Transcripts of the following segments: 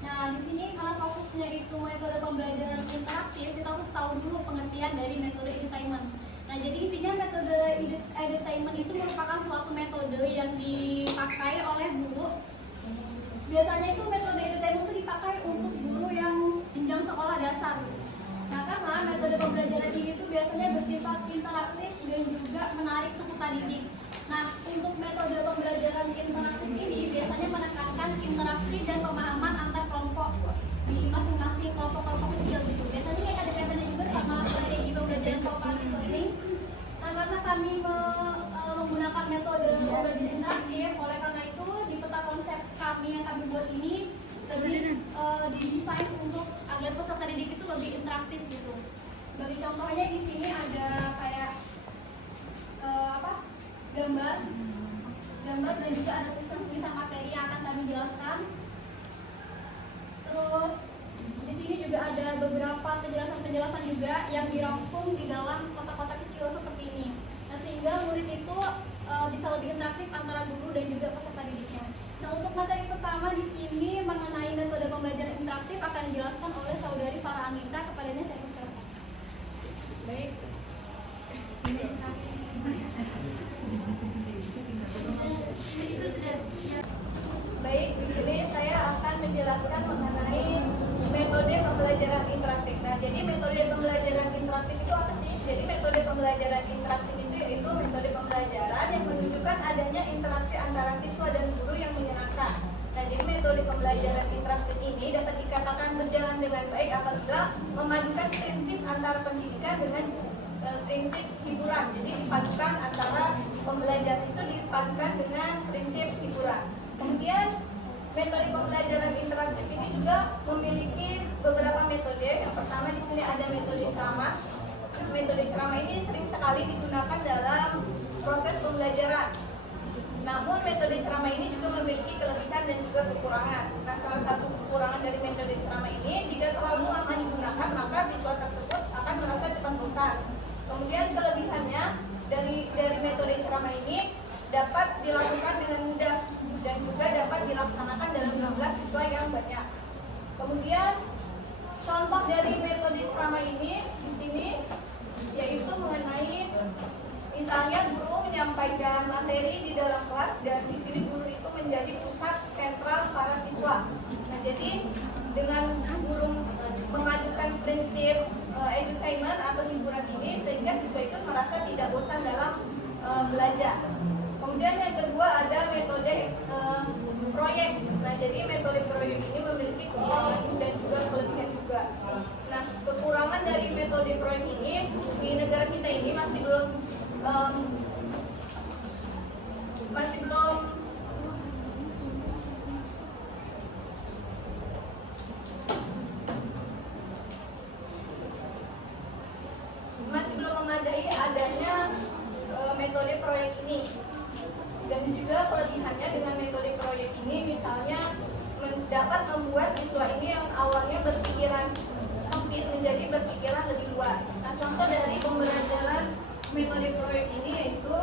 Nah, di sini karena fokusnya itu metode pembelajaran interaktif, kita harus tahu dulu pengertian dari metode edutainment. Nah, jadi intinya metode edutainment itu merupakan suatu metode yang dipakai oleh guru. Biasanya itu metode edutainment itu dipakai untuk guru yang jenjang sekolah dasar. Nah, karena metode pembelajaran ini itu biasanya bersifat interaktif dan juga menarik peserta didik. Nah, untuk metode pembelajaran interaktif ini biasanya menekankan interaksi dan pemahaman antar kelompok di masing-masing kelompok-kelompok kecil gitu. Biasanya kayak ada kaitannya juga sama strategi pembelajaran cooperative learning. Nah, karena kami menggunakan metode pembelajaran interaktif, oleh karena itu di peta konsep kami yang kami buat ini lebih didesain untuk agar peserta didik itu lebih interaktif gitu. Sebagai contohnya di sini ada kayak gambar dan juga ada tulisan materi yang akan kami jelaskan. Terus di sini juga ada beberapa penjelasan juga yang dirangkum di dalam kotak-kotak kecil seperti ini. Nah, sehingga murid itu bisa lebih interaktif antara guru dan juga peserta didiknya. Nah, untuk materi pertama di sini mengenai metode pembelajaran interaktif akan dijelaskan oleh saudari Farah Anita. Kepadanya saya persilakan. Baik. Baik, di sini saya akan menjelaskan mengenai metode pembelajaran interaktif. Nah, jadi metode pembelajaran interaktif itu apa sih? Jadi metode pembelajaran interaktif itu yaitu metode pembelajaran yang menunjukkan adanya interaksi antara siswa dan guru yang menyenangkan. Nah, jadi metode pembelajaran interaktif ini dapat dikatakan berjalan dengan baik apabila memadukan prinsip antara pendidikan dengan prinsip hiburan. Jadi dipadukan antara pembelajaran itu dipadukan dengan prinsip hiburan. Kemudian metode pembelajaran interaktif ini juga memiliki beberapa metode. Yang pertama di sini ada metode ceramah. Metode ceramah ini sering sekali digunakan dalam proses pembelajaran. Namun metode ceramah ini juga memiliki kelebihan dan juga kekurangan. Nah, salah satu kekurangan dari metode ceramah ini, jika terlalu lama digunakan maka siswa tersebut akan merasa cepat bosan. Kemudian kelebihannya dari metode ceramah ini dapat dilakukan dengan mudah dan juga dapat dilaksanakan dalam jumlah siswa yang banyak. Kemudian contoh dari metode ceramah ini di sini yaitu mengenai misalnya guru menyampaikan materi di dalam kelas dan di sini guru itu menjadi pusat sentral para siswa. Nah, jadi dengan guru memadukan prinsip edutainment atau hiburan ini sehingga siswa itu merasa tidak bosan dalam belajar. Kemudian yang kedua ada metode proyek. Nah, jadi metode proyek ini memiliki kekurangan dan juga kelebihan juga. Nah, kekurangan dari metode proyek ini di negara kita ini masih belum memadai adanya metode proyek ini. Dan juga kelebihannya dengan metode proyek ini misalnya dapat membuat siswa ini yang awalnya berpikiran sempit menjadi berpikiran lebih luas. Nah, contoh dari pembelajaran metode proyek ini yaitu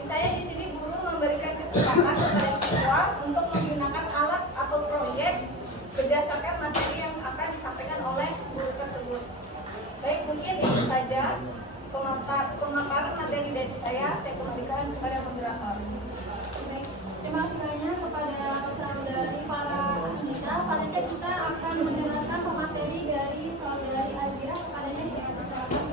misalnya di sini guru memberikan kesempatan kepada siswa untuk menggunakan alat atau proyek berdasarkan materi yang akan disampaikan oleh guru tersebut. Baik, mungkin itu saja pemaparan materi dari saya kembalikan kepada moderator. Baik, terima kasih banyak kepada saudari Farah Anita. Selanjutnya kita akan mendengarkan pemateri dari saudari Azira. Kepadanya saya persilakan.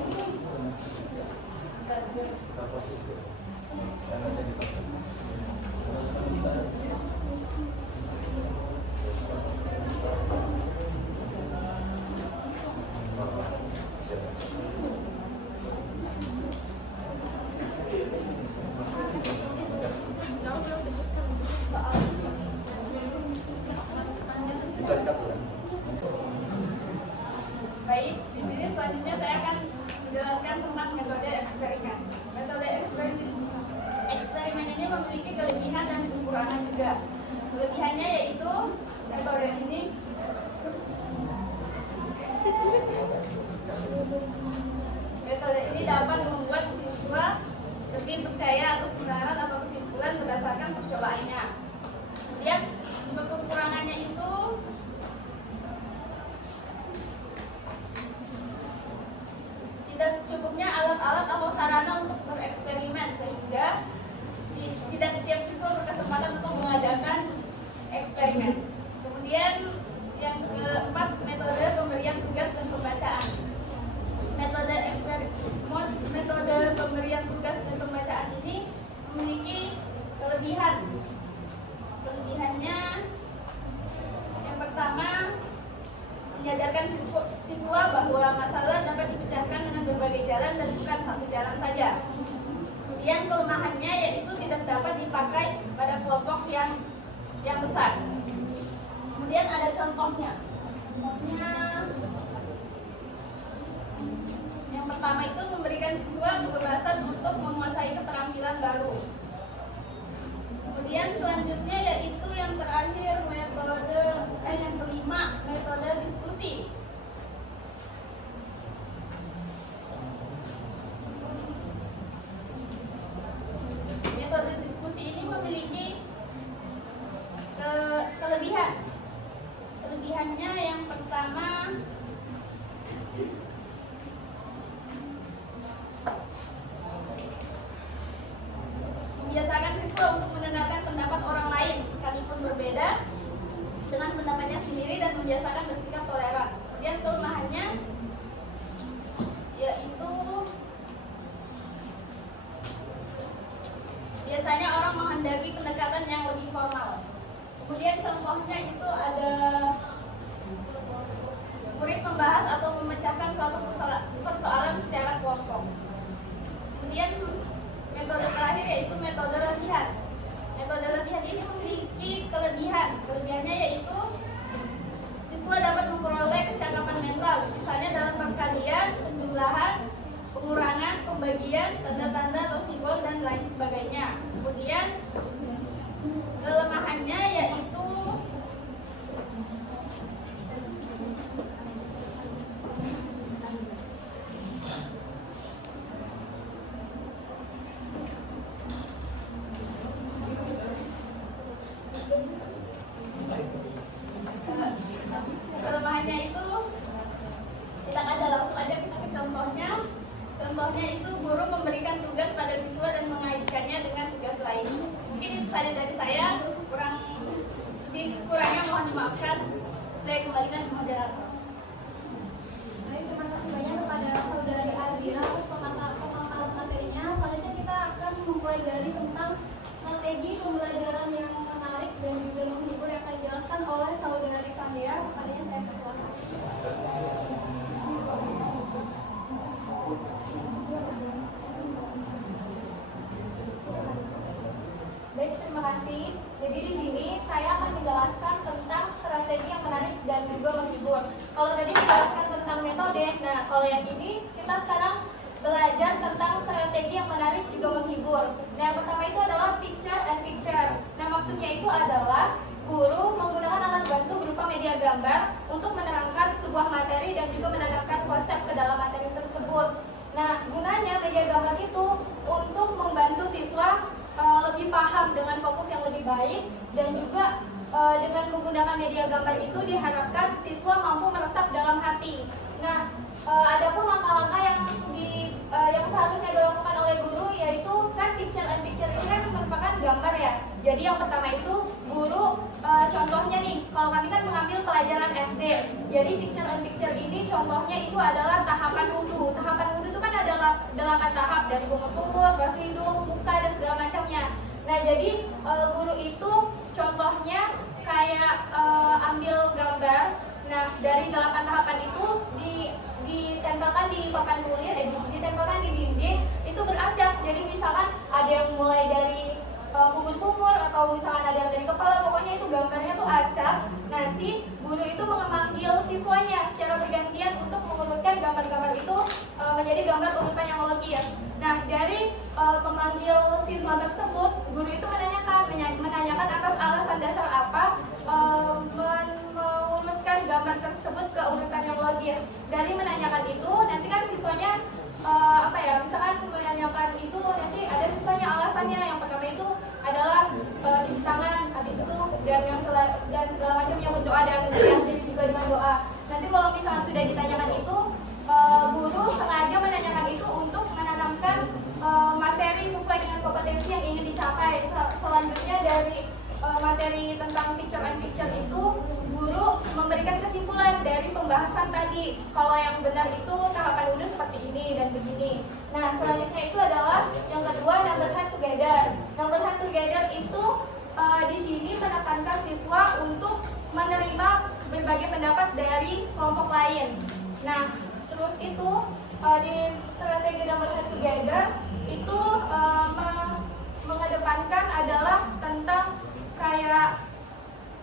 Baik, di sini selanjutnya saya akan menjelaskan tentang metode eksperimen. Metode eksperimen ini memiliki kelebihan dan kekurangan juga. Kelebihannya yaitu metode ini dapat membuat siswa lebih percaya atas kebenaran atau kesimpulan berdasarkan percobaannya. Kemudian untuk kekurangannya itu cukupnya alat-alat atau sarana untuk bereksperimen, sehingga tidak setiap siswa berkesempatan untuk mengadakan eksperimen. Kemudian yang keempat, metode pemberian tugas dan pembacaan. Metode pemberian tugas dan pembacaan ini memiliki kelebihan. Kelebihannya yang pertama, menyadarkan siswa bahwa masalah dapat dipecahkan dengan berbagai jalan dan bukan satu jalan saja. Kemudian kelemahannya yaitu tidak dapat dipakai pada kelompok yang besar. Kemudian ada contohnya. Yang pertama itu memberikan siswa kebebasan untuk menguasai keterampilan baru. Kemudian selanjutnya yaitu yang terakhir, yang kelima, metode diskusi. Metode diskusi ini memiliki kelebihan. Kelebihannya yang pertama, membiasakan siswa untuk mendengarkan pendapat orang lain sekalipun berbeda dengan pendapatnya sendiri dan membiasakan bersikap toleran. Kemudian kelemahannya yaitu biasanya orang menghendaki pendekatan yang lebih formal. Kemudian contohnya itu ada murid membahas atau memecahkan suatu persoalan secara kelompok. Kemudian metode terakhir yaitu metode latihan. Metode latihan ini memiliki kelebihan. Kelebihannya yaitu siswa dapat memperoleh kecakapan mental, misalnya dalam perkalian, penjumlahan, pengurangan, pembagian, tanda-tanda atau simbol dan lain sebagainya. Kemudian kelemahannya yaitu kita ada langsung aja kita ke contohnya. Contohnya itu guru memberikan tugas pada siswa dan mengaitkannya dengan tugas lain. Mungkin itu saja dari saya, kurangnya mohon dimaafkan. Saya kembalikan ke moderator. Baik, terima kasih banyak kepada Saudari Azira atas pemaparan materinya. Selanjutnya kita akan memulai dari tentang strategi pembelajaran yang menarik dan juga menghibur yang akan dijelaskan oleh Saudari Fahia. Kepadanya saya persilakan. Baik, terima kasih. Jadi di sini saya akan menjelaskan tentang strategi yang menarik dan juga menghibur. Kalau tadi dijelaskan tentang metode, nah kalau yang ini kita sekarang belajar tentang strategi yang menarik juga menghibur. Nah, yang pertama itu adalah picture and picture. Nah, maksudnya itu adalah guru menggunakan alat bantu berupa media gambar untuk menerangkan sebuah materi dan juga menanamkan konsep ke dalam materi tersebut. Nah, gunanya media gambar itu untuk membantu siswa lebih paham dengan fokus yang lebih baik, dan juga dengan menggunakan media gambar itu diharapkan siswa mampu meresap dalam hati. Nah, adapun langkah-langkah yang seharusnya dilakukan oleh guru, yaitu kan picture and picture ini kan merupakan gambar ya. Jadi yang pertama itu guru contohnya nih, kalau kami kan mengambil pelajaran SD. Jadi picture and picture ini contohnya itu adalah tahapan wudhu. Tahapan wudhu itu kan adalah 8 tahap, dari bunga kumur, basuh hidung, muka dan segala macamnya. Nah, jadi guru itu contohnya kayak ambil gambar. Nah, dari 8 tahapan itu ditempelkan di papan tulis, ditempelkan di dinding, itu beracak. Jadi misalkan ada yang mulai dari kumur-kumur atau misalkan ada yang dari kepala, pokoknya itu gambarnya tuh acak. Nanti guru itu memanggil siswanya secara bergantian untuk mengurutkan gambar-gambar itu menjadi gambar urutan yang logis. Nah, dari pemanggil siswa tersebut, guru itu menanyakan atas alasan dasar apa mengurutkan gambar tersebut ke urutan yang logis. Dari menanyakan itu, nanti kan siswanya misalkan menanyakan itu, nanti ada siswanya alasannya. Yang pertama itu adalah cuci tangan, habis itu dan segala macam yang berdoa, dan diakhiri juga dengan doa. Nanti kalau misalkan sudah ditanyakan itu, guru sengaja menanyakan itu materi tentang picture and picture itu guru memberikan kesimpulan dari pembahasan tadi. Kalau yang benar itu tahapan dulu seperti ini dan begini. Nah, selanjutnya itu adalah yang kedua, number hand together. Number hand together itu di sini menekankan siswa untuk menerima berbagai pendapat dari kelompok lain. Nah, terus itu di strategi number hand together itu mengedepankan adalah tentang kayak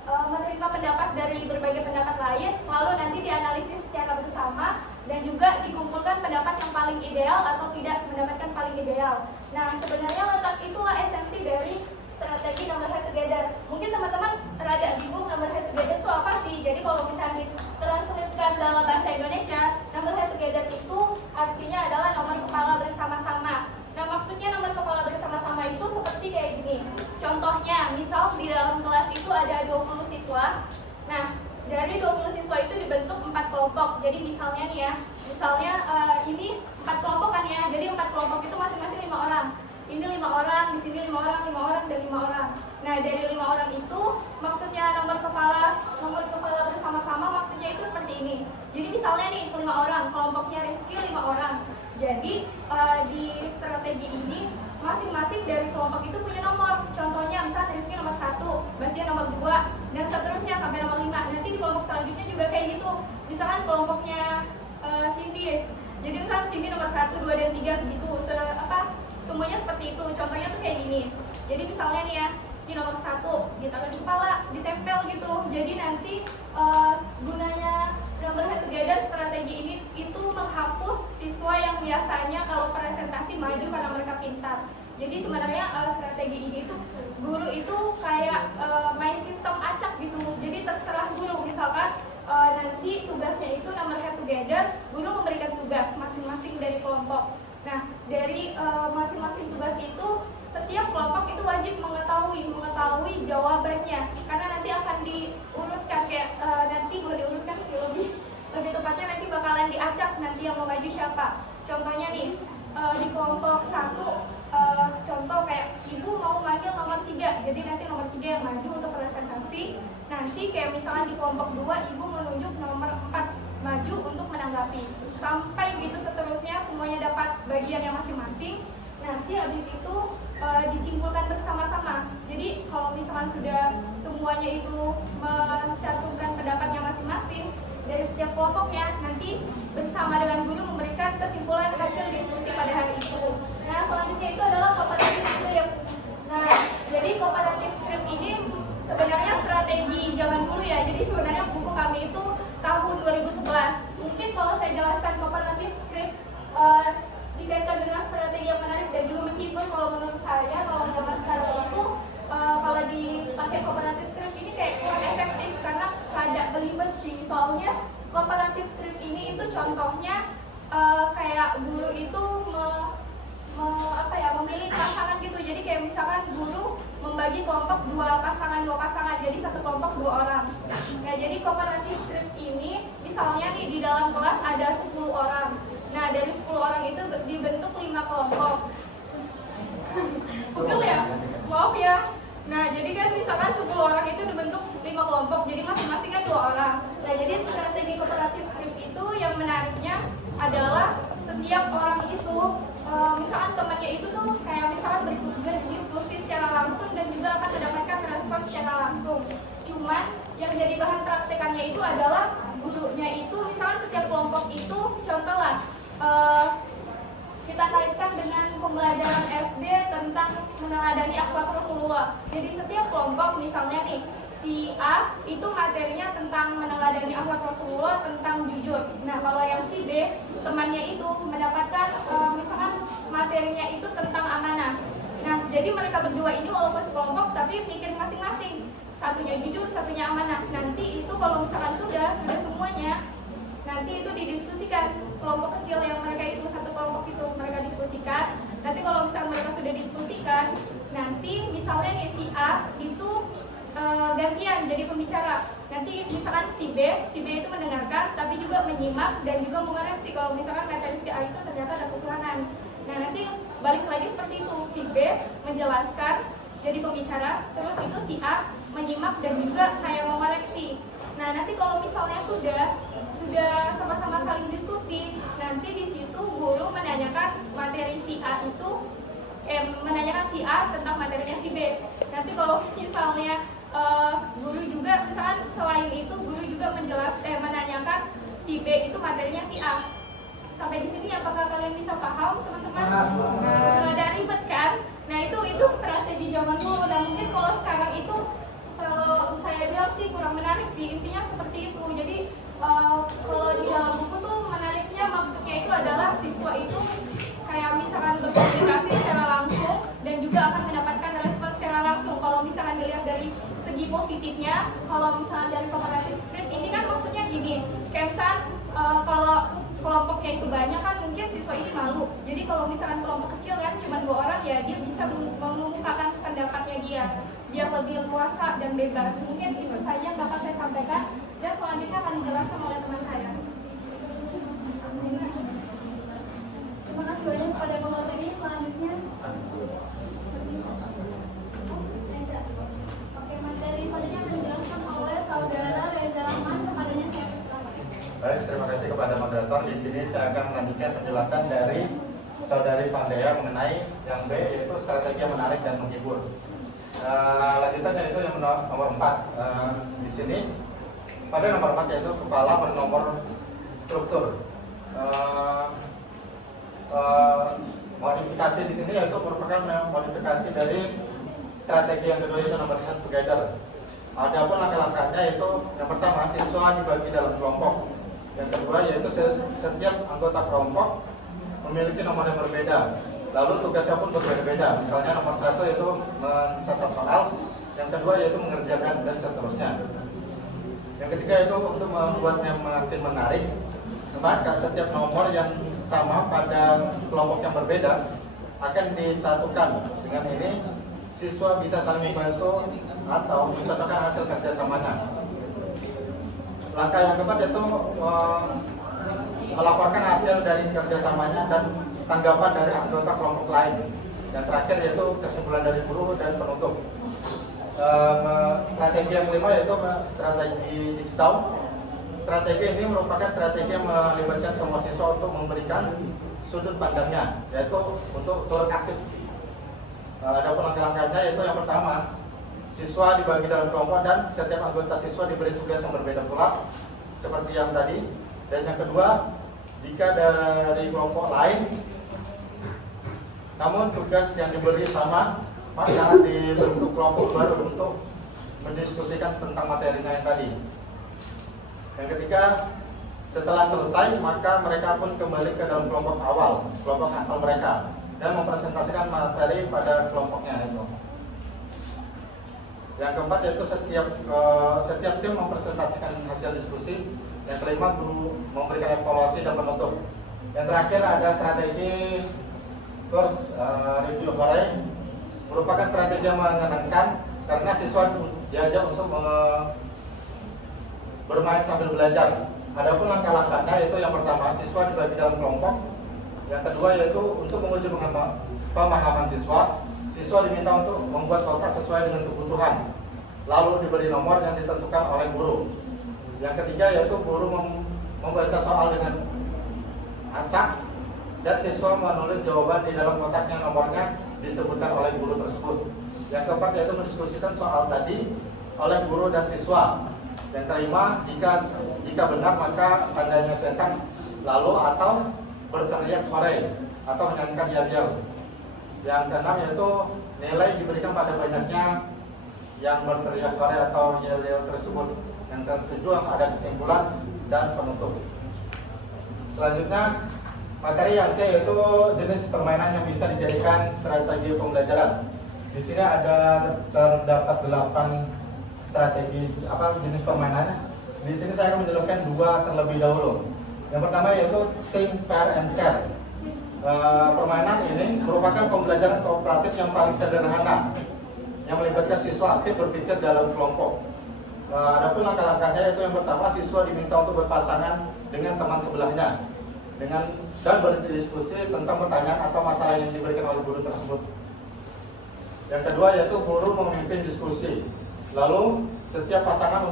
menerima pendapat dari berbagai pendapat lain, lalu nanti dianalisis secara bersama dan juga dikumpulkan pendapat yang paling ideal atau tidak mendapatkan paling ideal. Nah, sebenarnya letak itulah esensi dari strategi number hand together. Mungkin teman-teman rada bingung number hand together itu apa sih? Jadi kalau misalnya ditranslitkan dalam bahasa Indonesia, number hand together itu artinya adalah nomor kepala bersama-sama. Nah, maksudnya nomor kepala bersama-sama itu seperti kayak gini. Contohnya, misal di dalam kelas itu ada 20 siswa. Nah, dari 20 siswa itu dibentuk 4 kelompok. Jadi misalnya nih ya, ini 4 kelompok kan ya. Jadi 4 kelompok itu masing-masing 5 orang. Ini 5 orang, di sini 5 orang, 5 orang, dan 5 orang. Nah, dari 5 orang itu maksudnya nomor kepala bersama-sama maksudnya itu seperti ini. Jadi misalnya nih 5 orang, kelompoknya Rizky 5 orang. Jadi di strategi ini masing-masing dari kelompok itu punya nomor. Contohnya misalnya Rizky nomor 1, Bastian nomor 2, dan seterusnya sampai nomor 5. Nanti di kelompok selanjutnya juga kayak gitu. Misalkan kelompoknya Cindy. Jadi misalnya Cindy nomor 1, 2, dan 3 segitu. Semuanya seperti itu. Contohnya tuh kayak gini. Jadi misalnya nih ya, ini nomor 1 ditaruh di kepala, ditempel gitu. Jadi nanti gunanya number hand together strategi ini itu menghapus siswa yang biasanya kalau presentasi maju karena mereka pintar. Jadi sebenarnya strategi ini tuh guru itu kayak main sistem acak gitu. Jadi terserah guru, misalkan nanti tugasnya itu number hand together, guru memberikan tugas masing-masing dari kelompok. Nah, dari masing-masing tugas itu setiap kelompok itu wajib mengetahui jawabannya, karena nanti akan diurutkan kayak nanti bukan diurutkan sih, lebih tepatnya nanti bakalan diacak nanti yang mau maju siapa. Contohnya nih di kelompok 1 contoh kayak ibu mau manggil nomor 3, jadi nanti nomor 3 yang maju untuk presentasi. Nanti kayak misalnya di kelompok 2 ibu menunjuk nomor 4 maju untuk menanggapi, sampai begitu seterusnya semuanya dapat bagian yang masing-masing. Nanti habis itu disimpulkan bersama-sama. Jadi kalau misalkan sudah semuanya itu mencantumkan pendapatnya masing-masing dari setiap kelompoknya, nanti bersama dengan guru memberikan kesimpulan hasil diskusi pada hari itu. Nah, selanjutnya itu adalah comparative script. Nah, jadi comparative script ini sebenarnya strategi zaman dulu ya. Jadi sebenarnya buku kami itu tahun 2011. Mungkin kalau saya jelaskan comparative script dikaitkan dengan strategi yang menarik dan juga menghibur, kalau menurut saya kalau zaman sekarang itu kalau dipakai comparative script ini kayak kurang efektif karena ada belibet sih. Soalnya comparative script ini itu contohnya kayak guru itu memilih pasangan gitu. Jadi kayak misalkan guru membagi kelompok dua pasangan, jadi satu kelompok 2 orang. Nah, jadi comparative script ini misalnya nih di dalam kelas ada 10 orang. Nah, dari 10 orang itu dibentuk 5 kelompok. Pegel ya? Maaf ya. Nah, jadi kan misalkan 10 orang itu dibentuk 5 kelompok, jadi masing-masing kan 2 orang. Nah, jadi strategi comparative script itu yang menariknya adalah setiap orang itu misalkan temannya itu tuh kayak misalkan berdiskusi secara langsung dan juga akan mendapatkan respon secara langsung. Cuman yang jadi bahan praktekannya itu adalah gurunya itu misalkan setiap kelompok itu contoh lah kita kaitkan dengan pembelajaran SD tentang meneladani akhlak Rasulullah. Jadi setiap kelompok misalnya nih si A itu materinya tentang meneladani akhlak Rasulullah, tentang jujur. Nah, kalau yang si B temannya itu mendapatkan misalkan materinya itu tentang amanah. Nah, jadi mereka berdua ini walaupun sekelompok tapi mikir masing-masing. Satunya jujur, satunya amanah. Nanti itu kalau misalkan sudah semuanya, nanti itu didiskusikan. Kelompok kecil yang mereka itu satu kelompok itu mereka diskusikan. Nanti kalau misalkan mereka sudah diskusikan, nanti misalnya nih si A itu gantian jadi pembicara. Nanti misalkan si B itu mendengarkan tapi juga menyimak dan juga mengoreksi kalau misalkan materi si A itu ternyata ada kekurangan. Nah, nanti balik lagi seperti itu, si B menjelaskan jadi pembicara, terus itu si A menyimak dan juga kayak mengoreksi. Nah, nanti kalau misalnya sudah sama-sama saling diskusi, nanti di situ guru menanyakan materi si A itu menanyakan si A tentang materinya si B. Nanti kalau misalnya guru juga misalkan selain itu guru juga menanyakan si B itu materinya si A. Sampai di sini apakah kalian bisa paham, teman-teman? Rada ribet kan? Nah, itu strategi zaman dulu, dan mungkin kalau sekarang itu kalau saya bilang sih kurang menarik sih, intinya seperti itu. Jadi kalau di dalam buku tuh menariknya maksudnya itu adalah siswa itu kayak misalkan berkomunikasi secara langsung dan juga akan mendapatkan respon secara langsung. Kalau misalkan dilihat dari segi positifnya, kalau misalkan dari cooperative script ini kan maksudnya gini, kayak misalkan kalau kelompoknya itu banyak kan mungkin siswa ini malu. Jadi kalau misalkan kelompok kecil kan cuma 2 orang ya dia bisa mengemukakan pendapatnya dia lebih luasa dan bebas. Mungkin itu saja yang dapat saya sampaikan dan selanjutnya akan dijelaskan oleh teman saya. Terima kasih banyak kepada pemateri. Selanjutnya oke, materi selanjutnya akan dijelaskan oleh saudara Reza Rahman. Kepadanya saya persilakan. Baik, terima kasih kepada moderator. Di sini saya akan melanjutkan penjelasan dari saudari Pandea mengenai yang B, yaitu strategi yang menarik dan menghibur. Lanjutannya itu yang nomor 4. Di sini pada nomor 4 yaitu kepala bernomor struktur. Modifikasi di sini yaitu merupakan modifikasi dari strategi yang kedua, itu nomor 1 together. Adapun langkah-langkahnya itu yang pertama, siswa dibagi dalam kelompok. Yang kedua yaitu setiap anggota kelompok memiliki nomor yang berbeda. Lalu tugasnya pun berbeda-beda. Misalnya nomor 1 itu mencatat soal, yang kedua yaitu mengerjakan, dan seterusnya. Yang ketiga itu untuk membuatnya makin menarik, maka setiap nomor yang sama pada kelompok yang berbeda akan disatukan. Dengan ini siswa bisa saling membantu atau mencocokkan hasil kerjasamanya. Langkah yang keempat yaitu melaporkan hasil dari kerjasamanya dan tanggapan dari anggota kelompok lain. Yang terakhir yaitu kesimpulan dari guru dan penutup. Strategi yang kelima yaitu strategi jigsaw. Strategi ini merupakan strategi yang melibatkan semua siswa untuk memberikan sudut pandangnya, yaitu untuk turut aktif. Adapun langkah-langkahnya yaitu yang pertama, siswa dibagi dalam kelompok dan setiap anggota siswa diberi tugas yang berbeda pula, seperti yang tadi. Dan yang kedua, jika dari kelompok lain namun tugas yang diberi sama, maka dibentuk kelompok baru untuk mendiskusikan tentang materinya yang tadi. Yang ketiga, setelah selesai maka mereka pun kembali ke dalam kelompok awal, kelompok asal mereka, dan mempresentasikan materi pada kelompoknya itu. Yang keempat yaitu setiap tim mempresentasikan hasil diskusi. Yang kelima, guru memberikan evaluasi dan penutup. Yang terakhir ada strategi course review sore, merupakan strategi yang menyenangkan karena siswa diajak untuk bermain sambil belajar. Adapun langkah-langkahnya yaitu yang pertama, siswa dibagi dalam kelompok. Yang kedua yaitu untuk menguji pemahaman siswa. Siswa diminta untuk membuat kotak sesuai dengan kebutuhan, lalu diberi nomor yang ditentukan oleh guru. Yang ketiga yaitu guru membaca soal dengan acak dan siswa menulis jawaban di dalam kotak yang nomornya disebutkan oleh guru tersebut. Yang keempat yaitu mendiskusikan soal tadi oleh guru dan siswa. Yang kelima, jika benar maka tandanya centang lalu atau berteriak hore atau menyanyikan yel-yel. Yang keenam yaitu nilai diberikan pada banyaknya yang berteriak hore atau yel-yel tersebut. Yang ketujuh ada kesimpulan dan penutup. Selanjutnya, materi yang C yaitu jenis permainan yang bisa dijadikan strategi pembelajaran. Di sini terdapat 8 strategi jenis permainan. Di sini saya akan menjelaskan 2 terlebih dahulu. Yang pertama yaitu think, pair, and share. Permainan ini merupakan pembelajaran kooperatif yang paling sederhana, yang melibatkan siswa aktif berpikir dalam kelompok. Adapun langkah-langkahnya yaitu yang pertama, siswa diminta untuk berpasangan dengan teman sebelahnya dan berdiskusi tentang pertanyaan atau masalah yang diberikan oleh guru tersebut. Yang kedua yaitu guru memimpin diskusi. Lalu setiap pasangan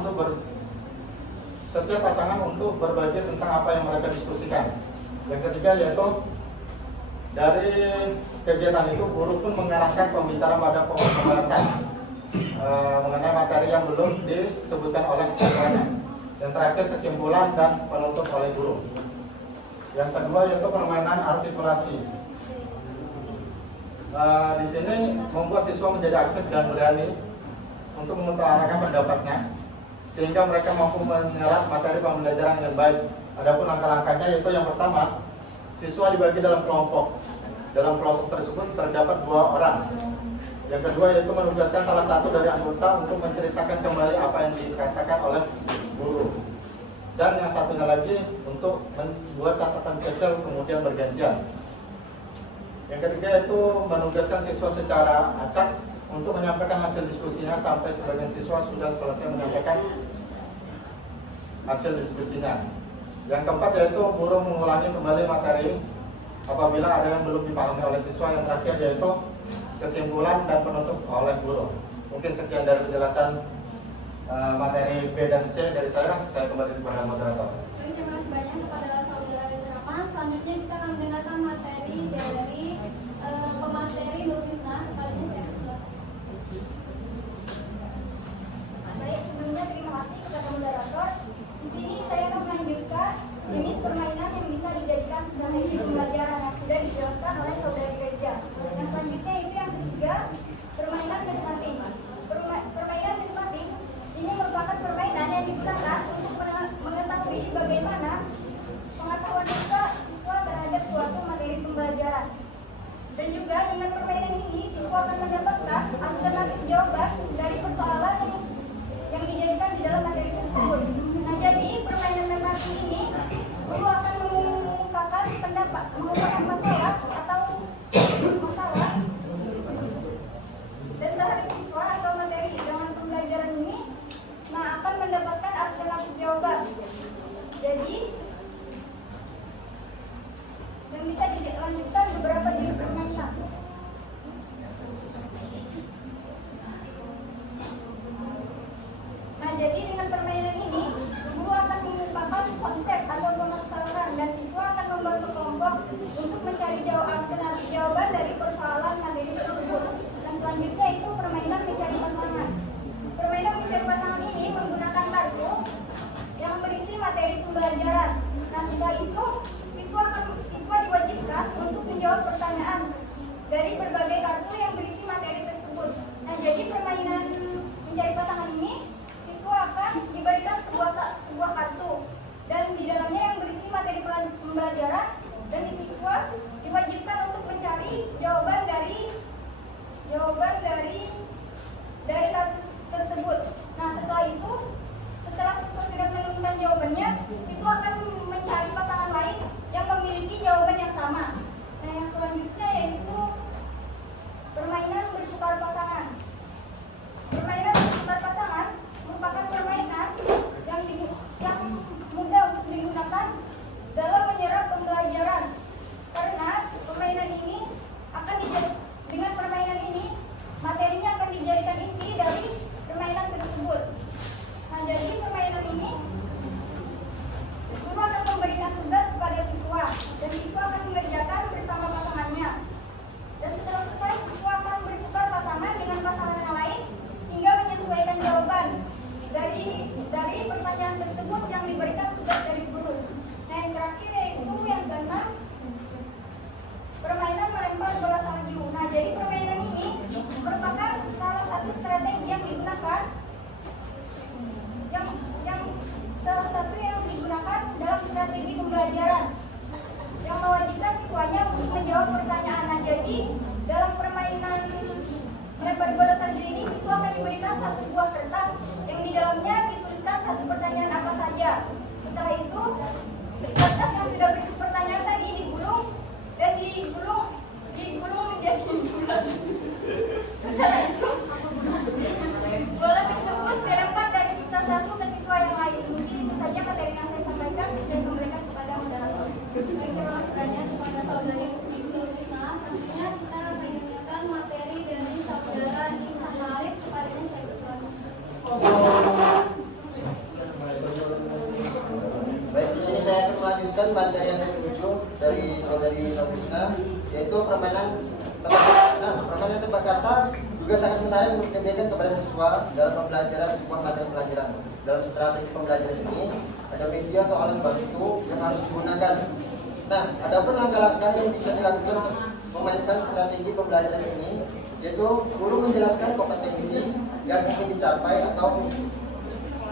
untuk berbagi tentang apa yang mereka diskusikan. Yang ketiga yaitu dari kegiatan itu guru pun mengarahkan pembicara pada pokok pembahasan mengenai materi yang belum disebutkan oleh siswanya. Yang terakhir kesimpulan dan penutup oleh guru. Yang kedua yaitu permainan artikulasi. Di sini membuat siswa menjadi aktif dan berani untuk mengutarakan pendapatnya sehingga mereka mampu menyerap materi pembelajaran dengan baik. Adapun langkah-langkahnya yaitu yang pertama, siswa dibagi dalam kelompok. Dalam kelompok tersebut terdapat 2 orang. Yang kedua yaitu menugaskan salah satu dari anggota untuk menceritakan kembali apa yang dikatakan oleh guru. Dan yang satunya lagi untuk membuat catatan kecil kemudian bergantian. Yang ketiga yaitu menugaskan siswa secara acak untuk menyampaikan hasil diskusinya sampai sebagian siswa sudah selesai menyampaikan hasil diskusinya. Yang keempat yaitu guru mengulangi kembali materi apabila ada yang belum dipahami oleh siswa. Yang terakhir yaitu kesimpulan dan penutup oleh guru. Mungkin sekian dari penjelasan materi B dan C dari saya kembali kepada moderator. Terima kasih banyak kepada saudara Rama. Selanjutnya kita akan mendengarkan materi dari pemateri Nurlisna. Kepadanya saya persilakan. Baik, sebelumnya terima kasih kepada moderator. Di sini saya akan melanjutkan jenis permainan yang bisa dijadikan sebagai pembelajaran yang sudah dijelaskan oleh saudari Reja. Yang selanjutnya itu yang ketiga, permainan matematik. Permainan matematik ini merupakan permainan yang digunakan untuk mengetahui bagaimana pengetahuan siswa terhadap suatu materi pembelajaran. Dan juga dengan permainan ini siswa akan mendapatkan alternatif jawaban dari persoalan yang dijadikan di dalam materi tersebut. Nah, jadi permainan matematik ini guru akan mengungkapkan masalah atau masalah dan terhadap siswa atau materi dengan pembelajaran ini, nah akan mendapatkan alternatif jawaban. Jadi dan bisa dilanjutkan beberapa jenis permainan. Nah, jadi dengan permainan ini, guru akan mengungkapkan konsep atau permasalahan dan siswa akan membantu kelompok untuk mencari alternatif jawaban dari persoalan materi tersebut. Dan selanjutnya itu permainan mencari pasangan. Permainan mencari pasangan ini menggunakan kartu yang berisi materi pembelajaran. Nah, setelah itu siswa diwajibkan untuk menjawab pertanyaan dari berbagai kartu yang berisi materi tersebut. Nah, jadi permainan mencari pasangan ini akan diberikan sebuah kartu dan di dalamnya yang berisi materi pembelajaran dan siswa diwajibkan untuk mencari jawaban dari kartu tersebut. Nah, setelah siswa sudah menemukan jawabannya, siswa akan mencari pasangan lain yang memiliki jawaban yang sama. Nah, yang selanjutnya yaitu permainan bertukar pasangan. Permainan bertukar pasangan merupakan permainan yang mudah untuk digunakan dalam menyerap pembelajaran, karena permainan ini dengan permainan ini materinya akan dijadikan inti dari permainan tersebut. Nah, jadi permainan ini guru akan memberikan tugas kepada siswa dan siswa akan mengerjakan bersama pasangannya. Dan setelah selesai, siswa akan bertukar pasangan dengan pasangan yang lain hingga menyesuaikan jawaban dari pertanyaan tersebut yang diberikan tugas dari guru. Nah, yang terakhir yaitu yang keenam, permainan melempar bola salju. Nah, jadi permainan ini merupakan salah satu strategi yang digunakan dalam strategi pembelajaran yang mewajibkan siswanya untuk menjawab pertanyaan. Nah, jadi dalam permainan melempar bola salju ini siswa akan diberikan satu buah kertas yang di dalamnya dituliskan satu pertanyaan apa saja. Setelah itu kertas yang sudah berisi pertanyaan tadi digulung dan digulung menjadi bulat. Setelah itu bola tersebut dilempar dari siswa satu ke siswa yang lain. Mungkin itu saja materi yang saya sampaikan. Saya memberikan kepada moderator. Terima kasih banyak kepada saudari Nurlisna. Selanjutnya kita mendengarkan materi dari saudara Nisa Arif. Kepadanya saya persilakan. yaitu permainan tebak. Nah, permainan tebak kata juga sangat menarik untuk diberikan kepada siswa dalam pembelajaran sebuah materi pelajaran. Dalam strategi pembelajaran ini ada media atau alat bantu yang harus digunakan. Nah, adapun langkah-langkah yang bisa dilakukan untuk memainkan strategi pembelajaran ini, yaitu guru menjelaskan kompetensi yang ingin dicapai atau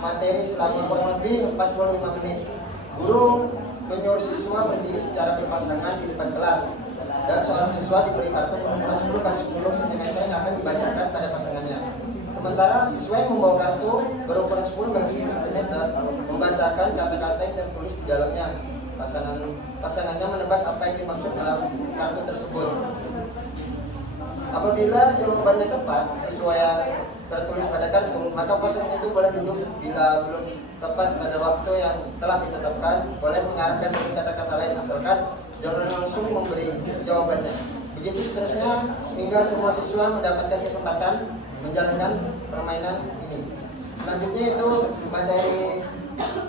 materi selama kurang lebih 45 menit. Guru menyuruh siswa berdiri secara berpasangan di depan kelas, dan seorang siswa diberi kartu ukuran 10 x 10 cm yang akan dibacakan pada pasangannya. Sementara siswa yang membawa kartu berukuran 10 x 10 cm membacakan kata-kata yang tertulis di dalamnya. Pasangannya menebak apa yang dimaksud dalam kartu tersebut. Apabila jawabannya tepat sesuai yang tertulis pada kartu, maka pasangan itu boleh duduk. Bila belum tepat pada waktu yang telah ditetapkan, boleh mengarahkan dari kata-kata lain, asalkan jangan langsung memberi jawabannya. Begitu seterusnya hingga semua siswa mendapatkan kesempatan menjalankan permainan ini. Selanjutnya itu materi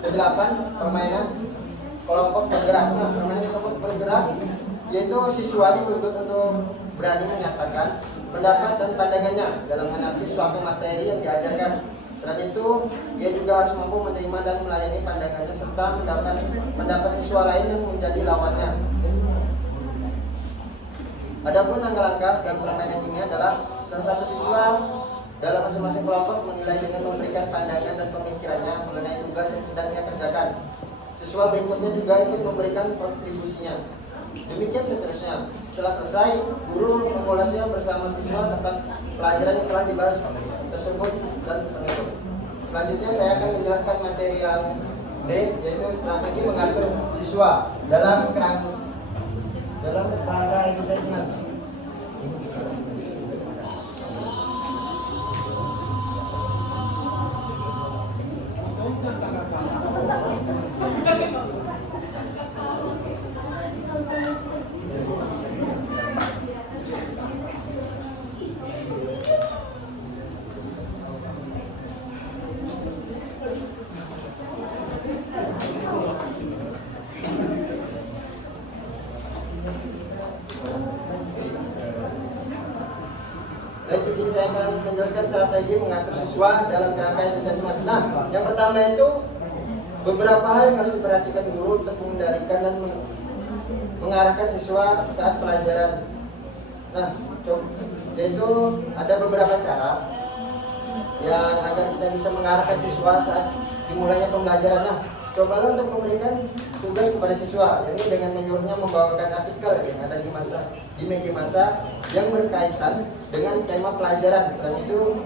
ke-8, permainan kelompok bergerak. Nah, permainan kelompok bergerak yaitu siswa dituntut untuk berani menyatakan pendapat dan pandangannya dalam menganalisis suatu materi yang diajarkan. Selain itu, ia juga harus mampu menerima dan melayani pandangannya serta pendapat siswa lain yang menjadi lawannya. Adapun langkah-langkah dan permainan ini adalah salah satu siswa dalam masing-masing kelompok menilai dengan memberikan pandangan dan pemikirannya mengenai tugas yang sedang ia kerjakan. Siswa berikutnya juga ikut memberikan kontribusinya. Demikian seterusnya. Setelah selesai, guru mengulasnya bersama siswa tentang pelajaran yang telah dibahas tersebut dan penutup. Selanjutnya saya akan menjelaskan materi yang D, yaitu strategi mengatur siswa dalam kerangka engagement. Baik, di sini saya akan menjelaskan strategi mengatur siswa dalam kerangka engagement. Nah, yang pertama itu beberapa hal yang harus diperhatikan guru untuk mengendalikan dan mengarahkan siswa saat pelajaran. Nah, yaitu ada beberapa cara yang agar kita bisa mengarahkan siswa saat dimulainya pembelajaran. Nah, cobalah untuk memberikan tugas kepada siswa, yakni dengan menyuruhnya membawakan artikel yang ada di meja massa yang berkaitan dengan tema pelajaran. Selain itu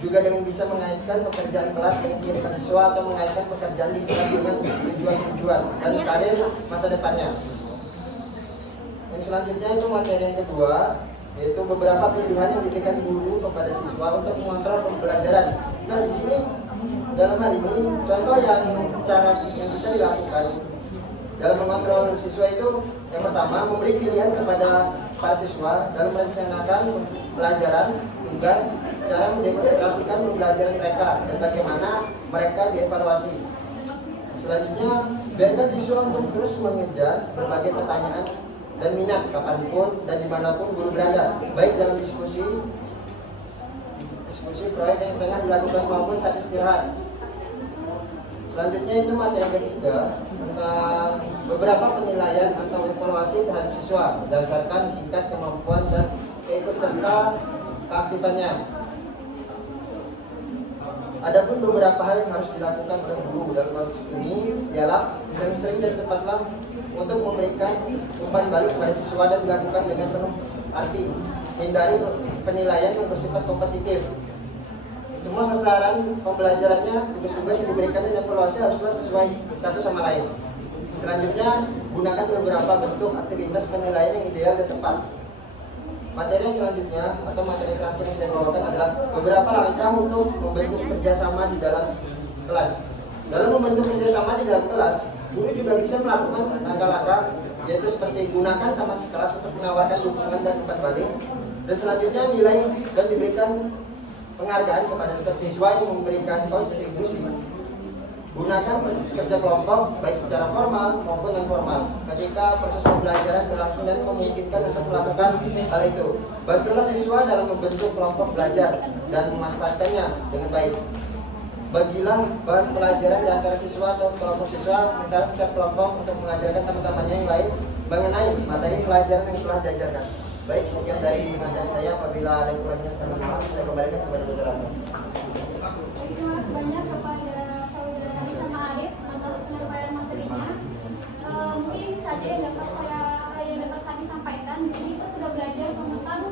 juga dengan bisa mengaitkan pekerjaan kelas dengan kehidupan siswa atau mengaitkan pekerjaan di kelas dengan tujuan-tujuan dan karir masa depannya. Yang selanjutnya itu materi yang kedua, yaitu beberapa pilihan yang diberikan guru kepada siswa untuk mengontrol pembelajaran. Nah, di sini dalam hal ini contoh cara yang bisa dilakukan dalam mengontrol siswa itu yang pertama memberi pilihan kepada para siswa dalam merencanakan pelajaran, tugas, cara mendemonstrasikan pembelajaran mereka dan bagaimana mereka dievaluasi. Selanjutnya, biarkan siswa untuk terus mengejar berbagai pertanyaan dan minat kapanpun dan dimanapun guru berada, baik dalam diskusi proyek yang tengah dilakukan maupun saat istirahat. Selanjutnya itu materi ketiga tentang beberapa penilaian atau evaluasi terhadap siswa berdasarkan tingkat kemampuan dan keikutserta keaktifannya. Adapun beberapa hal yang harus dilakukan oleh guru dalam kasus ini ialah sering-sering dan cepatlah untuk memberikan umpan balik kepada siswa dan dilakukan dengan penuh arti. Hindari penilaian yang bersifat kompetitif. Semua sasaran pembelajarannya, tugas-tugas yang diberikan dan evaluasi haruslah sesuai satu sama lain. Selanjutnya, gunakan beberapa bentuk aktivitas penilaian yang ideal dan tepat. Materi yang selanjutnya atau materi terakhir yang saya bawakan adalah beberapa langkah untuk membentuk kerjasama di dalam kelas. Dalam membentuk kerjasama di dalam kelas, guru juga bisa melakukan langkah-langkah, yaitu seperti gunakan taman kelas untuk menawarkan dukungan dan umpan balik. Dan selanjutnya nilai dan diberikan penghargaan kepada setiap siswa yang memberikan kontribusi. Gunakan kerja kelompok baik secara formal maupun non formal ketika proses pembelajaran berlangsung dan memungkinkan untuk melakukan hal itu. Bantulah siswa dalam membentuk kelompok belajar dan memanfaatkannya dengan baik. Bagilah bahan pelajaran di antara siswa atau kelompok siswa, minta setiap kelompok untuk mengajarkan teman-temannya yang lain mengenai materi pelajaran yang telah diajarkan. Baik, sekian dari materi saya. Apabila ada yang kurangnya saya mohon maaf, saya kembalikan kepada moderator. Terima kasih banyak kepada saudara kami sama Arif atas penyampaian materinya. Mungkin saja yang dapat kami sampaikan. Di sini kita sudah belajar tentang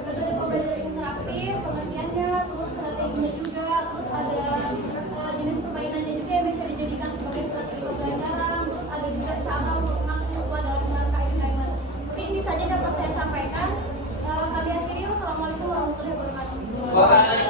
metode pembelajaran interaktif, pengertiannya, terus strateginya juga, terus ada jenis permainannya juga yang bisa dijadikan sebagai strategi pembelajaran, terus ada juga cara untuk mahasiswa dalam menangkap assignment. Mungkin ini saja dapat saya sampaikan. Kami akhiri. Wassalamualaikum warahmatullahi wabarakatuh.